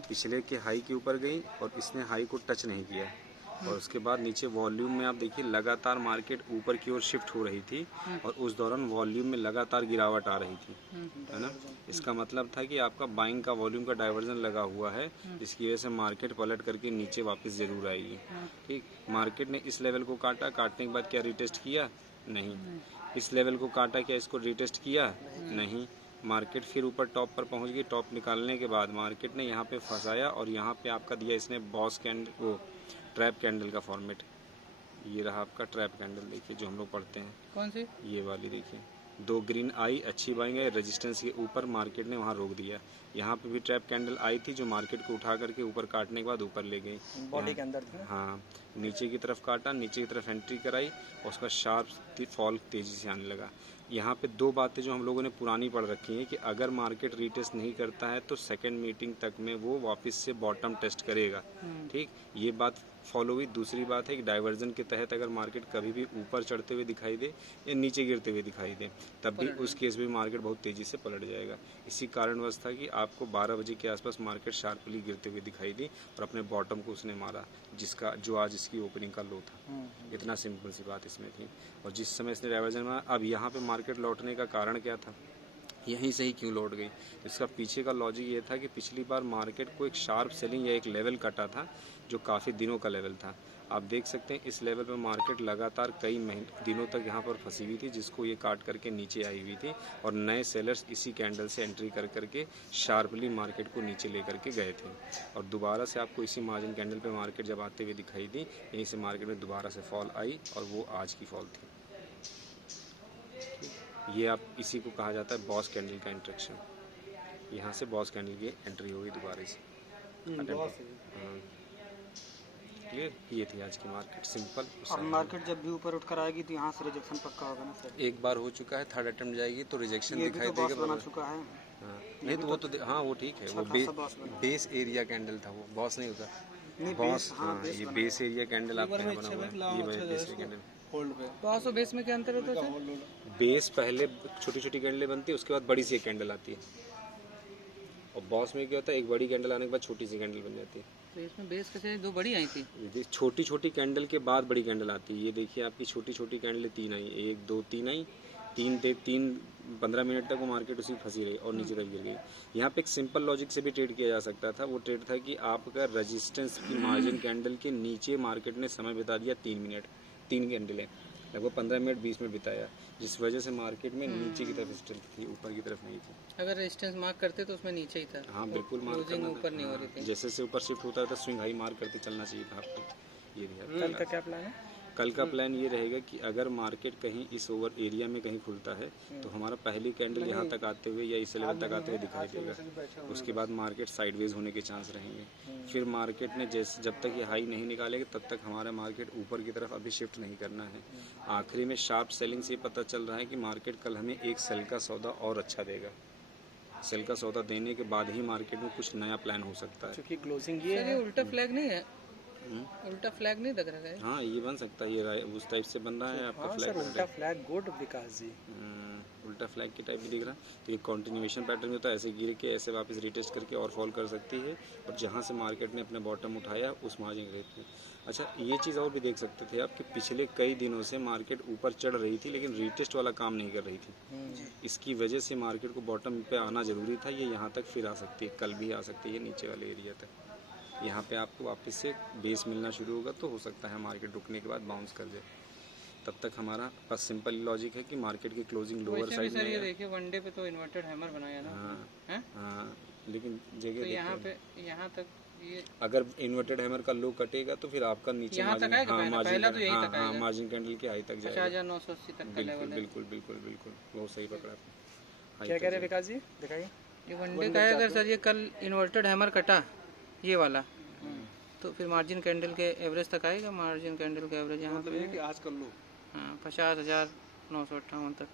पिछले के हाई के ऊपर गई और इसने हाई को टच नहीं किया। और उसके बाद नीचे वॉल्यूम में आप देखिए लगातार मार्केट ऊपर की ओर शिफ्ट हो रही थी और उस दौरान वॉल्यूम में लगातार गिरावट आ रही थी, है ना। इसका मतलब था कि आपका बाइंग का वॉल्यूम का डाइवर्जन लगा हुआ है, जिसकी वजह से मार्केट पलट करके नीचे वापस ज़रूर आएगी। ठीक, मार्केट ने इस लेवल को काटा, काटने के बाद क्या रिटेस्ट किया? नहीं। इस लेवल को काटा, क्या इसको रिटेस्ट किया? नहीं। मार्केट फिर ऊपर टॉप पर पहुंच गई। टॉप निकालने के बाद मार्केट ने यहाँ पे फंसाया और यहाँ पे आपका दिया इसने बॉस कैंडल, वो ट्रैप कैंडल का फॉर्मेट। ये रहा आपका ट्रैप कैंडल, देखिए जो हम लोग पढ़ते हैं। कौन सी? ये वाली देखिए, 2 ग्रीन आई, अच्छी बाइंग है, रेजिस्टेंस के ऊपर मार्केट ने वहाँ रोक दिया। यहाँ पे भी ट्रैप कैंडल आई थी जो मार्केट को उठा करके ऊपर काटने के बाद ऊपर ले गई, बॉडी के अंदर थी। हाँ, नीचे की तरफ काटा, नीचे की तरफ एंट्री कराई और उसका शार्प फॉल तेजी से आने लगा। यहाँ पे 2 बातें जो हम लोगों ने पुरानी पढ़ रखी हैं कि अगर मार्केट रीटेस्ट नहीं करता है तो सेकंड मीटिंग तक में वो वापस से बॉटम टेस्ट करेगा। ठीक, ये बात फॉलो हुई। दूसरी बात है कि डाइवर्जन के तहत अगर मार्केट कभी भी ऊपर चढ़ते हुए दिखाई दे या नीचे गिरते हुए दिखाई दे, तब भी उस केस में मार्केट बहुत तेज़ी से पलट जाएगा। इसी कारणवश था कि आपको 12 बजे के आसपास मार्केट शार्पली गिरते हुए दिखाई दी और अपने बॉटम को उसने मारा, जिसका जो आज इसकी ओपनिंग का लो था। इतना सिंपल सी बात इसमें थी। और जिस समय इसने डाइवर्जन मारा, अब यहाँ पे मार्केट लौटने का कारण क्या था, यहीं से ही क्यों लौट गई? इसका पीछे का लॉजिक ये था कि पिछली बार मार्केट को एक शार्प सेलिंग या एक लेवल कटा था जो काफ़ी दिनों का लेवल था। आप देख सकते हैं इस लेवल पर मार्केट लगातार कई दिनों तक यहाँ पर फंसी हुई थी, जिसको ये काट करके नीचे आई हुई थी और नए सेलर्स इसी कैंडल से एंट्री कर करके शार्पली मार्केट को नीचे ले करके गए थे। और दोबारा से आपको इसी मार्जिन कैंडल पे मार्केट जब आते हुए दिखाई दी, यहीं से मार्केट में दोबारा से फॉल आई और वो आज की फॉल थी। ये आप इसी को कहा जाता है बॉस कैंडल का इंट्रैक्शन। यहाँ से बॉस कैंडल की एंट्री होगी दोबारा से। क्लियर? ये थी आज की मार्केट, सिंपल। अब मार्केट जब भी ऊपर उठकर आएगी तो यहाँ से रिजेक्शन पक्का होगा ना सर? एक बार हो चुका है, थर्ड अटेम्प्ट जाएगी तो रिजेक्शन दिखाई तो देगा। बना चुका है। हाँ, नहीं तो वो तो हाँ वो ठीक है, वो बेस एरिया कैंडल था, वो बॉस नहीं होता। बॉस, हाँ, ये बेस एरिया कैंडल आपका बना हुआ है, ये बेस कैंडल। बॉस और बेस में क्या अंतर होता है? बेस पहले छोटी छोटी कैंडलें बनती है, उसके बाद बड़ी सी एक कैंडल आती है। और बॉस में क्या होता है, एक बड़ी कैंडल आने के बाद छोटी सी कैंडल बन जाती है। तो इसमें बेस कैसे 2 बड़ी आई थी? छोटी छोटी कैंडल के बाद बड़ी कैंडल आती है। ये देखिए आपकी छोटी छोटी कैंडलें 3 आई, 1 2 3 आई, 15 मिनट तक वो मार्केट उसी फंसी रही और नीचे तक गिर गई। यहाँ पे एक सिंपल लॉजिक से भी ट्रेड किया जा सकता था। वो ट्रेड था कि आपका रेजिस्टेंस की मार्जिन कैंडल के नीचे मार्केट ने समय बिता दिया 3 मिनट, 3 कैंडलें लगभग 15 मिनट 20 मिनट बिताया, जिस वजह से मार्केट में नीचे की तरफ स्ट्रेंथ थी, ऊपर की तरफ नहीं थी। अगर रेजिस्टेंस मार्क करते तो उसमें नीचे ही था। हाँ बिल्कुल, मार्क करना ऊपर नहीं हो रही थी। जैसे से ऊपर शिफ्ट होता है तो स्विंग हाई मार्क करते चलना चाहिए था आपको। ये भी कल का क्या प्लान है? कल का प्लान ये रहेगा कि अगर मार्केट कहीं इस ओवर एरिया में कहीं खुलता है तो हमारा पहली कैंडल यहाँ तक आते हुए या इस लेवल तक आते हुए दिखाई देगा। उसके बाद मार्केट साइडवेज होने के चांस रहेंगे। फिर मार्केट ने जैसे जब तक ये हाई नहीं निकालेगा तब तक हमारा मार्केट ऊपर की तरफ अभी शिफ्ट नहीं करना है। आखिरी में शार्प सेलिंग से पता चल रहा है कि मार्केट कल हमें एक सेल का सौदा और अच्छा देगा। सेल का सौदा देने के बाद ही मार्केट में कुछ नया प्लान हो सकता है। क्योंकि क्लोजिंग ये है, उल्टा फ्लैग नहीं है? उल्टा फ्लैग नहीं लग रहा है? हाँ ये बन सकता है, ये उस टाइप से बन रहा है आपका फ्लैग। उल्टा फ्लैग गुड विकास जी। उल्टा फ्लैग की टाइप भी दिख रहा है। तो ये कंटिन्यूएशन पैटर्न में तो ऐसे गिर के ऐसे वापस रिटेस्ट करके और फॉल कर सकती है और जहाँ से मार्केट ने अपने बॉटम उठाया उस मार्जिन रेट में। अच्छा ये चीज़ और भी देख सकते थे आप कि पिछले कई दिनों से मार्केट ऊपर चढ़ रही थी लेकिन रिटेस्ट वाला काम नहीं कर रही थी। इसकी वजह से मार्केट को बॉटम पे आना ज़रूरी था। ये यहाँ तक फिर आ सकती है, कल भी आ सकती है नीचे वाले एरिया तक। यहाँ पे आपको वापस से बेस मिलना शुरू होगा तो हो सकता है मार्केट रुकने के बाद बाउंस कर जाए। तब तक हमारा बस सिंपल लॉजिक है कि मार्केट की क्लोजिंग लोअर साइड में। ये देखिए वनडे पे तो इन्वर्टेड हैमर बनाया ना। हाँ लेकिन जगह तो यहाँ तक ये अगर इन्वर्टेड हैमर का लो कटेगा तो फिर आपका नीचे मार्जिन कैंडल के हाई तक जाएगा, 5980 तक का लेवल है। बिल्कुल बिल्कुल बिल्कुल बहुत सही पकड़ा आपने। क्या कह रहे विकास जी, दिखाइए। ये वनडे का है, अगर सर ये कल इन्वर्टेड हैमर कटा ये वाला तो फिर मार्जिन कैंडल के एवरेज तक आएगा। मार्जिन कैंडल का एवरेज यहाँ पे आज कर लो 50,958 तक।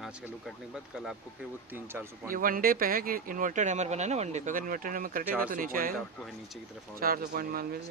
आज का लो कटने के बाद कल आपको फिर वो 300-400 पॉइंट। ये वनडे पे है कि इन्वर्टेड हैमर बना है ना, वनडे पे अगर इन्वर्टेड हैमर कटेगा तो नीचे आएगा, आपको है नीचे की तरफ 400 पॉइंट माल मिल जाएगा।